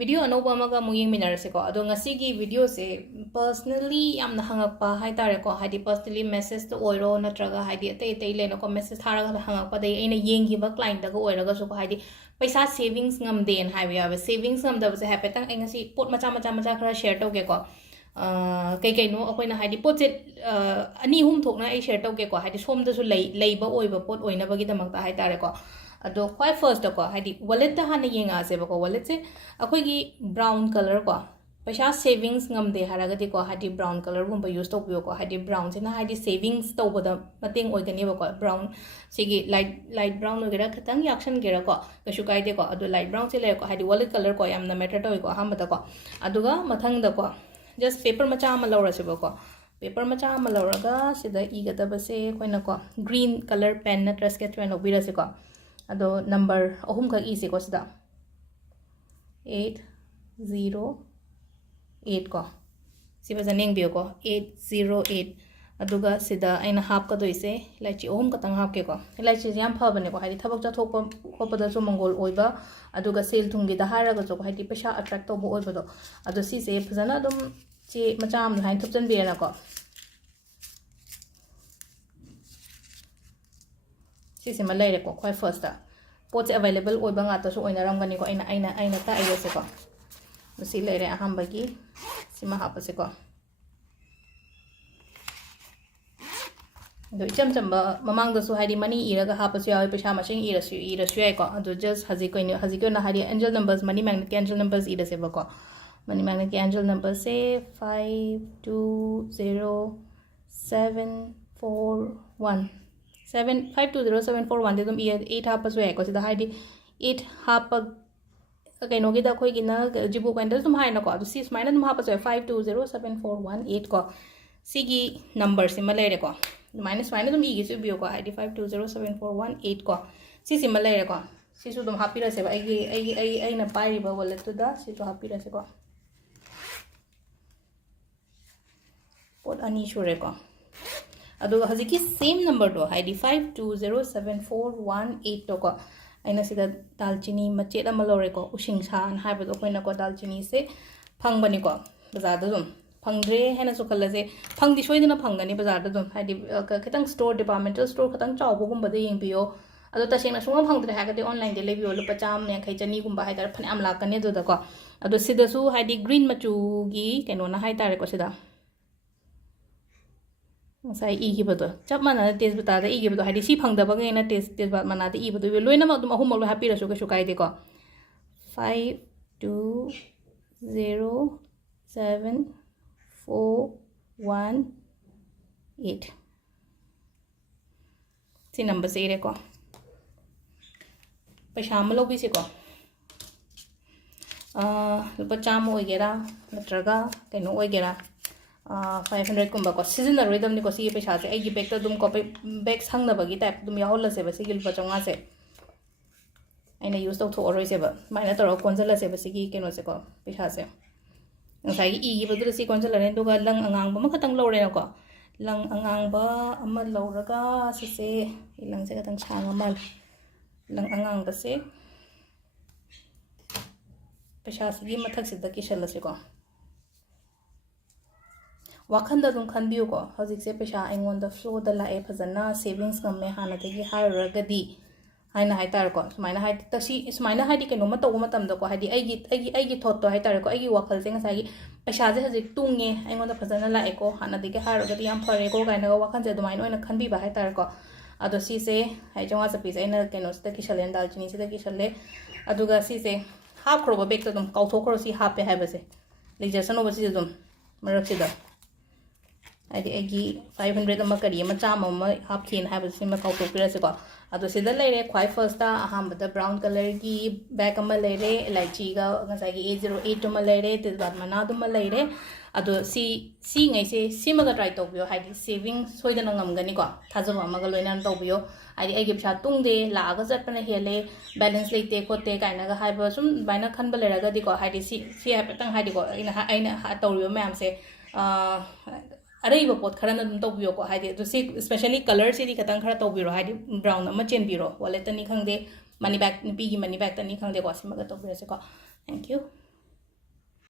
video anova amaga mu yengminarase ko ado ngasi gi video se personally yamna hangakpa haitare ko haidi personally message to oiro natraga haidi ate leno ko message tharaga hangakpa dai aina yengi ba client daga oiraga so ko haidi paisa savings ngamde en haibi ya savings ngamda ba se hapetang ai ngasi pot macha khara share tawge ko kai kai no akoina haidi pot se ani hum thokna ai share tawge ko haidi som da su leiba oiba pot oina bagi damak ta haitare ko ado quite first ko haidi wallet ta hana yenga se ba ko wallet se akoi gi brown color ko paisa savings ngamde haraga di ko haidi brown color gumba use to pio ko haidi brown se na haidi savings to boda mateng oigani ba ko brown sigi light brown ogera khatang yakshan gera ko kashu kai de ko ado light brown se le ko haidi wallet color ko yamna matter to ko hamada ko aduga mathang da ko just paper macha ma lawra se ba ko paper macha ma lawraga sida iga da ba se koina ko green color pen na sketch pen obira se ko ado number ahum ka isi ko sida 808 ko siba janeng bio ko 808 aduga sida aina hap ka doise laichi ahum ka tang hap ke ko laichi jam pha bane ko haidi thabak cha thok ko pada so mongol oiba aduga sel thungi da haraga so ko haidi paisa attract to bo oiba do ado si se phajana dum chi macham hain thupchan bi na ko sisi ma leire ko khoi first ta pot available oiba nga ta so oina ram gani ko aina ta ai se ko si leire aham bagi sima ha pa se ko do cham chamba mamang da so haidi money ira ga ha pa se ai paisa ma sing ira su ai ko do just haji ko na hari angel numbers money magnet angel numbers ira se ba ko money magnet angel number se 520741 7520741 dum 8 hapa so ko sida haidi 8 hapa kai no gida khoi gina jibu kan dum hai na ko du sis minus dum hapa so 520741 ko sigi number simale re ko minus dum igi su bio ko haidi 520741 ko si simale re ko si su dum happy ra se ba ai na pai ba wallet to da si su happy ra se ko pot ani sure ko ado haziki same number do haidi 520741 to ko aina sida dalchini machet amalore ko using san haiba do koina ko dalchini se phangbani ko bazar da dum phangdre hena so khalla se phangdi soidina phangani bazar da dum haidi khitang store departmental store khatang chawbo gum bada yeng biyo ado ta sengna sunga phangdre ha gade online de lebiyo lupa cham ne khai chani gum ba haidar phane am lakane do da ko ado sida su haidi green machu gi keno na haitare ko sida sai igi bado chap mana test bata da igi bado hadi si phangda ba ngai na test ba mana da igi bado loina ma dum ahum lo happy ra so ka shukai de ko 520741 si number se re ko paisa ma lo bi se ko lupa cham oigera natraga kaino oigera 500 kumba ko season na rhythm ni ko si paisa se ai gi bag ta dum ko bag sang na bagi type dum ya hol se ba si gil pa chonga se aina use to tho oroi se ba maina to konjala se ba si gi keno se ko paisa se ngai i gi ba du si konjala ne do ga lang angang ba ma khatang lo re na ko lang angang ba ama lo ra ga se ilang se katang chang amal lang angang ba se paisa se gi mathak se da ki shal se ko wakhanda dum khan biu ko hojik se paisa aingon da flow da la e phajana savings ngam me hana de gi har ragadi haina haitar ko sumaina hai ta si sumaina hai di keno ma to ma tam da ko hai di ai gi thot to haitar ko ai gi wakhal se nga sai gi paisa je hojik tunge aingon da phajana la e ko hana de gi har ragadi yam phare ko gaina ko wakhan je dumai noina khan bi ba haitar ko ado si se hai jonga sa pi se na keno sta ki shalen dal chini se da ki shale aduga si se half crop bag to dum kau tho kro si half pe hai ba se lejasan over si dum marak si da agi 500 ama kari ama chama ama half khin ha ba sima kau to pira se ko ado sida leire khwai first ta aham bada brown color gi bag ama leire elaichi ga ngasai gi 808 ma leire tisbat mana dum leire ado si ngai se sima ga try to bio haidi saving soida na ngam gani ko thajo ama ga loina to bio haidi agi psa tung de la ga jat pana hele balance leite khote kaina ga haiba sum baina khan ba lera ga di ko haidi si ha patang haidi ko aina ha to rio ma'am se araiba pot khara na dum to bio ko haidi to si especially color se di khatang khara to biro haidi brown ama chen biro wallet ni khangde money bag ni pi gi money bag ta ni khangde ko sima ga to biro se ko thank you